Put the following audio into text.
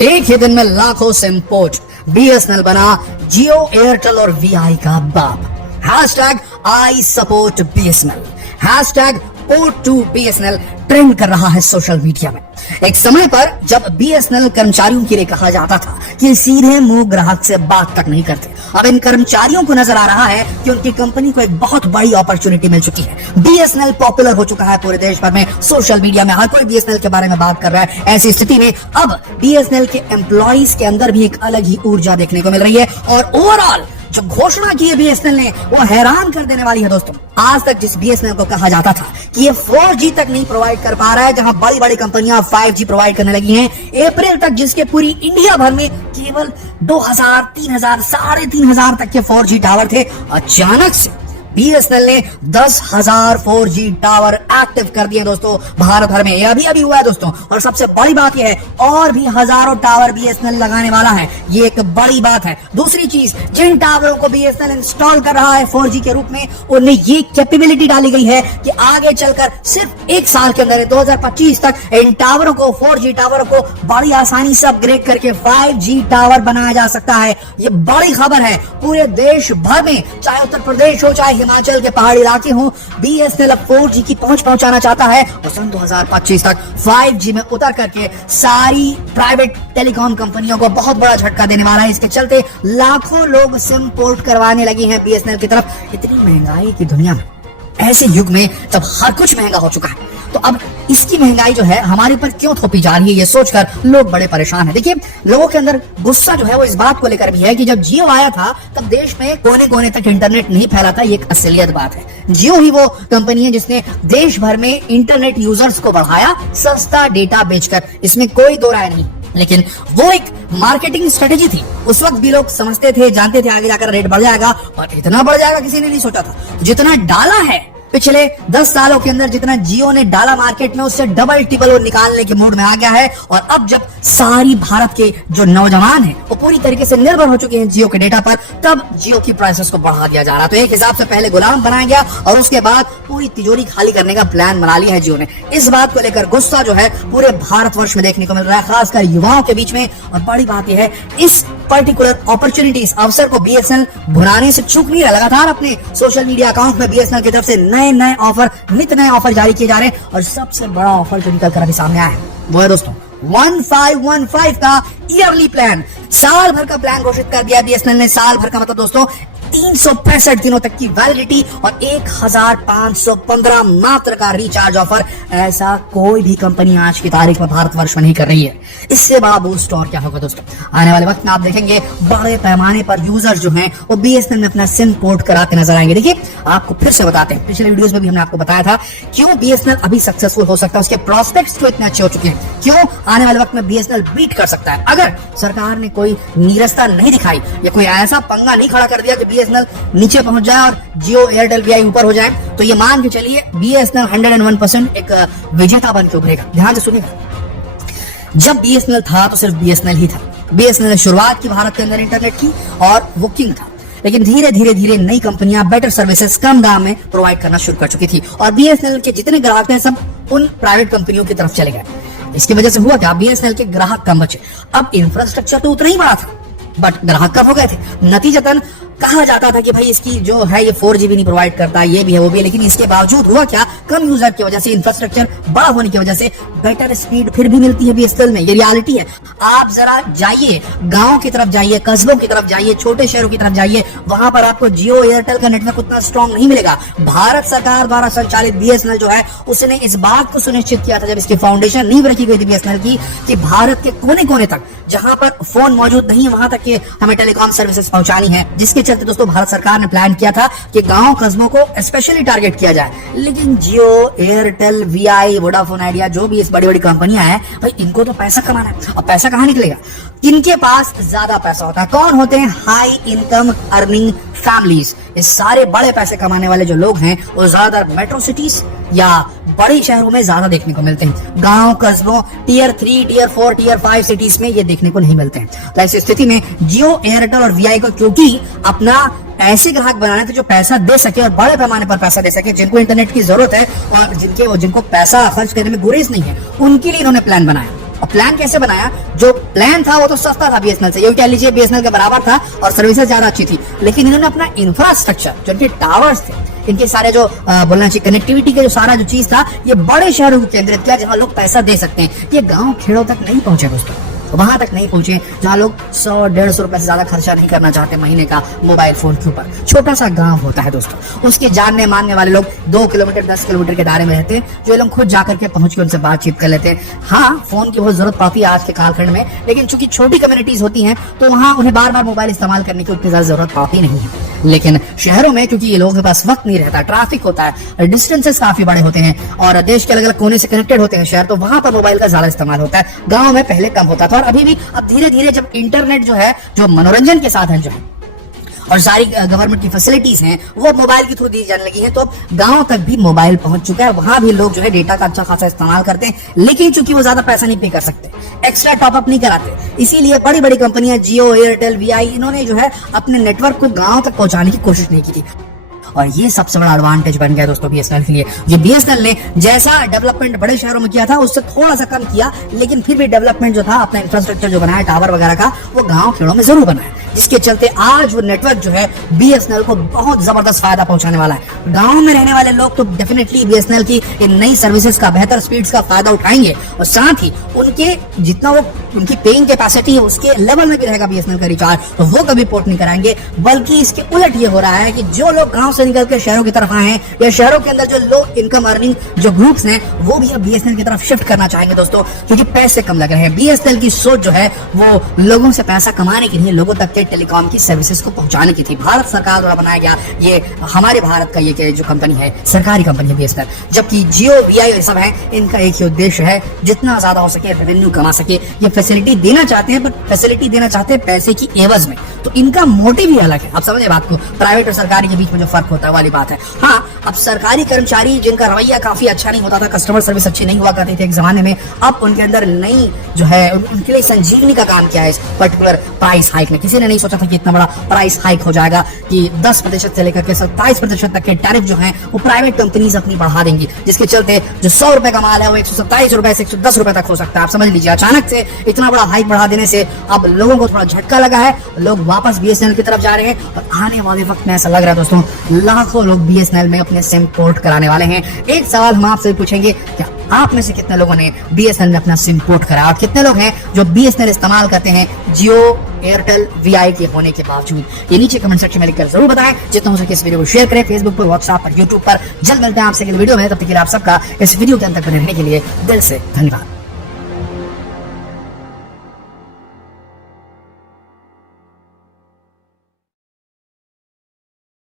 एक ही दिन में लाखों सिम पोर्ट, बीएसएनएल बना जियो, एयरटेल और वीआई का बाप। Hashtag I support BSNL, hashtag port to BSNL trend कर रहा है सोशल मीडिया में। एक समय पर जब बीएसएनएल कर्मचारियों के लिए कहा जाता था कि सीधे मुंह ग्राहक से बात तक नहीं करते, अब इन कर्मचारियों को नजर आ रहा है कि उनकी कंपनी को एक बहुत बड़ी अपॉर्चुनिटी मिल चुकी है। बीएसएनएल पॉपुलर हो चुका है पूरे देश भर में, सोशल मीडिया में हर कोई बीएसएनएल के बारे में बात कर रहा है। ऐसी स्थिति में अब बीएसएनएल के एम्प्लॉइज के अंदर भी एक अलग ही ऊर्जा देखने को मिल रही है और ओवरऑल जो घोषणा की है बीएसएनएल ने वो हैरान कर देने वाली है दोस्तों। आज तक जिस बीएसएनएल को कहा जाता था कि ये 4G तक नहीं प्रोवाइड कर पा रहा है, जहां बड़ी बड़ी कंपनियां 5G प्रोवाइड करने लगी हैं, अप्रैल तक जिसके पूरी इंडिया भर में केवल 2000, 3000, 3500 तक के 4G टावर थे, अचानक से बीएसएनएल ने 10,000 4G टावर एक्टिव कर दिए दोस्तों भारत भर में। ये अभी हुआ है दोस्तों, और सबसे बड़ी बात यह है और भी हजारों टावर बीएसएनएल लगाने वाला है, ये एक बड़ी बात है। दूसरी चीज, जिन टावरों को बीएसएनएल इंस्टॉल कर रहा है 4G के रूप में, उनमें ये कैपेबिलिटी डाली गई है कि आगे चलकर सिर्फ एक साल के अंदर 2025 तक इन टावरों को, 4G टावरों को बड़ी आसानी से अपग्रेड करके 5G टावर बनाया जा सकता है। ये बड़ी खबर है पूरे देश भर में, चाहे उत्तर प्रदेश हो चाहे हिमाचल के पहाड़ी इलाके हो, बीएसएनएल अब 4G की पहुंच पहुंचाना चाहता है और सन 2025 तक 5G में उतर करके सारी प्राइवेट टेलीकॉम कंपनियों को बहुत बड़ा झटका देने वाला है। इसके चलते लाखों लोग सिम पोर्ट करवाने लगे हैं बीएसएनएल की तरफ। इतनी महंगाई की दुनिया में, ऐसे युग में जब हर कुछ महंगा हो चुका है, तो अब इसकी महंगाई जो है हमारे ऊपर क्यों थोपी जा रही है, ये सोचकर लोग बड़े परेशान हैं। देखिए, लोगों के अंदर गुस्सा जो है वो इस बात को लेकर भी है कि जब जियो आया था तब देश में कोने कोने तक इंटरनेट नहीं फैला था। ये एक असलियत बात है। जियो ही वो कंपनी है जिसने देश भर में इंटरनेट यूजर्स को बढ़ाया सस्ता डेटा बेचकर, इसमें कोई दो राय नहीं। लेकिन वो एक मार्केटिंग स्ट्रेटेजी थी। उस वक्त भी लोग समझते थे, जानते थे आगे जाकर रेट बढ़ जाएगा, और इतना बढ़ जाएगा किसी ने नहीं सोचा था। जितना डाला है पिछले 10 सालों के अंदर, जितना जियो ने डाला मार्केट में, उससे डबल टिबल वो निकालने के मूड में आ गया है। और अब जब सारी भारत के जो नौजवान हैं वो पूरी तरीके से निर्भर हो चुके हैं जियो के डेटा पर, तब जियो की प्राइसेस को बढ़ा दिया जा रहा है। तो एक हिसाब से पहले गुलाम बनाया गया और उसके बाद पूरी तिजोरी खाली करने का प्लान बना लिया है जियो ने। इस बात को लेकर गुस्सा जो है पूरे भारतवर्ष में देखने को मिल रहा है, खासकर युवाओं के बीच में। और बड़ी बात यह है, इस पर्टिकुलर अपॉर्चुनिटी, इस अवसर को बीएसएनएल भुनाने से चूक नहीं रहा। लगातार अपने सोशल मीडिया अकाउंट में बीएसएनएल की तरफ से नए ऑफर, नित नए ऑफर जारी किए जा रहे हैं। और सबसे बड़ा ऑफर जो निकल कर अभी सामने आया है वो है दोस्तों 1515 का ईयरली प्लान। साल भर का प्लान घोषित कर दिया बीएसएनएल ने। साल भर का मतलब दोस्तों 365 दिनों तक की वैलिडिटी और 1515 मात्र का रिचार्ज ऑफर। ऐसा कोई भी कंपनी आज की तारीख में भारतवर्ष में नहीं कर रही है। इससे बड़ा बूस्ट और क्या होगा दोस्तों, आने वाले वक्त में आप देखेंगे बड़े पैमाने पर यूजर्स जो हैं वो बीएसएनएल में अपना सिम पोर्ट कराते नजर आएंगे। देखिए, आपको फिर से बताते हैं, पिछले वीडियोस में भी हमने आपको बताया था क्यों बीएसएनएल अभी सक्सेसफुल हो सकता है, उसके प्रोस्पेक्ट्स क्यों इतने अच्छे हो चुके हैं, क्यों आने वाले वक्त में बीएसएनएल बीट कर सकता है। अगर सरकार ने कोई नीरसता नहीं दिखाई या कोई ऐसा पंगा नहीं खड़ा कर दिया कि बीएसएनएल नीचे पहुंच जाए और जियो, एयरटेल, वीआई ऊपर हो जाए, तो ये मान के चलिए बीएसएनएल 101% एक विजेता बन के उभरेगा। ध्यान से सुनिएगा, जब बीएसएनएल था तो सिर्फ बीएसएनएल ही था। बीएसएनएल ने शुरुआत की भारत के अंदर इंटरनेट की और वो किंग था। लेकिन धीरे धीरे नई कंपनियां बेटर सर्विसेज कम दाम में प्रोवाइड करना शुरू कर चुकी थी और बीएसएनएल के जितने ग्राहक थे सब उन प्राइवेट कंपनियों की तरफ चले गए। इसकी वजह से हुआ क्या, बीएसएनएल के ग्राहक कम बचे। अब इंफ्रास्ट्रक्चर तो उतना ही बड़ा था बट ग्राहक कम हो गए थे। नतीजतन कहा जाता था कि भाई इसकी जो है ये 4G भी नहीं प्रोवाइड करता, ये भी है वो भी है। लेकिन इसके बावजूद हुआ क्या, कम यूजर की वजह से, इंफ्रास्ट्रक्चर बड़ा होने की वजह से बेटर स्पीड फिर भी मिलती है बीएसएनएल में। ये रियलिटी है। आप जरा जाइए, गांव की तरफ जाइए, कस्बों की तरफ जाइए, छोटे शहरों की तरफ जाइए, वहां पर आपको जियो, एयरटेल का नेटवर्क उतना स्ट्रॉन्ग नहीं मिलेगा। भारत सरकार द्वारा संचालित बीएसएनएल जो है उसने इस बात को सुनिश्चित किया था जब इसकी फाउंडेशन नींव रखी गई थी बीएसएनएल की, कि भारत के कोने कोने तक जहां पर फोन मौजूद नहीं है वहां तक के हमें टेलीकॉम सर्विसेज पहुंचानी है। जिसके चलते दोस्तों भारत सरकार ने प्लान किया था कि गांव कस्बों को स्पेशली टारगेट किया जाए। लेकिन जियो, एयरटेल, वीआई, वोडाफोन आइडिया, जो भी इस बड़ी बड़ी कंपनियां हैं, भाई इनको तो पैसा कमाना है। अब पैसा कहां निकलेगा, इनके पास ज्यादा पैसा होता है। कौन होते हैं, हाई इनकम अर्निंग फैमिलीज। इस सारे बड़े पैसे कमाने वाले जो लोग हैं वो ज्यादातर मेट्रो सिटीज या बड़े शहरों में ज्यादा देखने को मिलते हैं। गांव कस्बों, टियर 3, टियर 4, टियर 5 सिटीज में ये देखने को नहीं मिलते हैं। तो ऐसी स्थिति में जियो, एयरटेल और वीआई को क्योंकि अपना ऐसे ग्राहक बनाने थे जो पैसा दे सके और बड़े पैमाने पर पैसा दे सके, जिनको इंटरनेट की जरूरत है और जिनको पैसा खर्च करने में गुरेज नहीं है, उनके लिए इन्होंने प्लान बनाया। और प्लान कैसे बनाया? जो प्लान था वो तो सस्ता था बीएसएनएल से, ये कह लीजिए बीएसएनएल के बराबर था और सर्विसेज ज्यादा अच्छी थी, लेकिन इन्होंने अपना इंफ्रास्ट्रक्चर, जो इनके टावर्स थे, इनके सारे जो बोलना चाहिए कनेक्टिविटी के जो सारा जो चीज था, ये बड़े शहरों को केंद्रित किया जहां लोग पैसा दे सकते हैं। ये गांव खेड़ों तक नहीं पहुंचे दोस्तों, वहां तक नहीं पहुंचे जहां लोग 100-150 रुपए से ज्यादा खर्चा नहीं करना चाहते महीने का मोबाइल फोन के ऊपर। छोटा सा गांव होता है दोस्तों, उसके जानने मानने वाले लोग 2 किलोमीटर 10 किलोमीटर के दायरे में रहते हैं, जो लोग खुद जाकर के पहुंच के उनसे बातचीत कर लेते हैं। हाँ, फोन की बहुत जरूरत पड़ती है आज के कालखंड में, लेकिन चूंकि छोटी कम्युनिटीज होती हैं तो वहां उन्हें बार बार मोबाइल इस्तेमाल करने की उतनी ज्यादा जरूरत पड़ती नहीं है। लेकिन शहरों में क्योंकि ये लोगों के पास वक्त नहीं रहता, ट्रैफिक होता है, डिस्टेंसेस काफी बड़े होते हैं और देश के अलग अलग कोने से कनेक्टेड होते हैं शहर, तो वहां पर मोबाइल का ज्यादा इस्तेमाल होता है। गांव में पहले कम होता था और अभी भी अब धीरे धीरे जब इंटरनेट जो है, जो मनोरंजन के साधन जो है और सारी गवर्नमेंट की फैसिलिटीज हैं वो मोबाइल के थ्रू दी जाने लगी है, तो अब गांव तक भी मोबाइल पहुंच चुका है। वहां भी लोग जो है डेटा का अच्छा खासा इस्तेमाल करते हैं, लेकिन चूंकि वो ज्यादा पैसा नहीं पे कर सकते, एक्स्ट्रा टॉपअप नहीं कराते, इसीलिए बड़ी बड़ी कंपनियां जियो, एयरटेल, वीआई, इन्होंने जो है अपने नेटवर्क को गांव तक पहुंचाने की कोशिश नहीं की थी। और ये सबसे बड़ा एडवांटेज बन गया दोस्तों बीएसएनएल के लिए। ये बीएसएनएल ने जैसा डेवलपमेंट बड़े शहरों में किया था उससे थोड़ा सा कम किया, लेकिन फिर भी डेवलपमेंट जो था, अपना इंफ्रास्ट्रक्चर जो बनाया टावर वगैरह का, वो गांव खेड़ों में जरूर बनाया, जिसके चलते आज वो नेटवर्क जो है बीएसएनएल को बहुत जबरदस्त फायदा पहुंचाने वाला है। गांव में रहने वाले लोग तो डेफिनेटली बीएसएनएल की इन नई सर्विसेज का, बेहतर स्पीड्स का फायदा उठाएंगे और साथ ही उनके जितना वो उनकी पेइंग कैपेसिटी है उसके लेवल में भी रहेगा बीएसएनएल का रिचार्ज, तो वो कभी पोर्ट नहीं कराएंगे। बल्कि इसके उलट ये हो रहा है कि जो लोग गांव से निकल के शहरों की तरफ आए हैं या शहरों के अंदर जो लो इनकम अर्निंग जो ग्रुप्स हैं, वो भी अब बीएसएनएल की तरफ शिफ्ट करना चाहेंगे दोस्तों, क्योंकि पैसे कम लग रहे हैं। बीएसएनएल की सोच जो है वो लोगों से पैसा कमाने के लिए, लोगों तक के टेलीकॉम की सर्विसेज को पहुंचाने की थी। भारत सरकार द्वारा बनाया गया ये हमारे भारत का ये जो कंपनी है, सरकारी कंपनी है बीएसएनएल, जबकि जियो, वीआई ये सब है, इनका एक ही उद्देश्य है, जितना ज्यादा हो सके रेवेन्यू कमा सके। ये फैसिलिटी देना चाहते हैं, बट फैसिलिटी देना चाहते हैं पैसे की एवज में, तो इनका मोटिव ही अलग है। आप समझे बात को, प्राइवेट और सरकारी के बीच में जो फर्क होता है वाली बात है। हाँ, अब सरकारी कर्मचारी जिनका रवैया काफी अच्छा नहीं होता था, कस्टमर सर्विस अच्छी नहीं हुआ करती थी एक जमाने में, अब उनके अंदर नई जो है उनके लिए संजीवनी का काम किया है इस पर्टिकुलर प्राइस हाइक ने। किसी ने नहीं सोचा था कि इतना बड़ा प्राइस हाइक हो जाएगा, कि 10% से लेकर के 27% तक के टैरिफ जो है वो प्राइवेट कंपनीज अपनी बढ़ा देंगी, जिसके चलते जो 100 रुपए का माल है वो 127 रुपए से 110 रुपए तक हो सकता है। आप समझ लीजिए, अचानक से इतना बड़ा हाइक बढ़ा देने से अब लोगों को थोड़ा झटका लगा है, लोग वापस बीएसएनएल की तरफ जा रहे हैं और आने वाले वक्त में ऐसा लग रहा है दोस्तों लाखों लोग बीएसएनएल में अपने सिम पोर्ट कराने वाले हैं। एक सवाल हम आपसे पूछेंगे, क्या आप में से कितने लोगों ने बीएसएनएल में अपना सिम पोर्ट करा और कितने लोग हैं जो बीएसएनएल इस्तेमाल करते हैं जियो, एयरटेल, वीआई के होने के बावजूद? ये नीचे कमेंट सेक्शन में लिखकर जरूर बताएं। जितना हो सके इस वीडियो को शेयर करें, फेसबुक पर, व्हाट्सएप पर, यूट्यूब पर। जल्द मिलते हैं आपसे अगले वीडियो में, तब तक के लिए आप सबका इस वीडियो के अंत तक बने रहने के लिए दिल से धन्यवाद।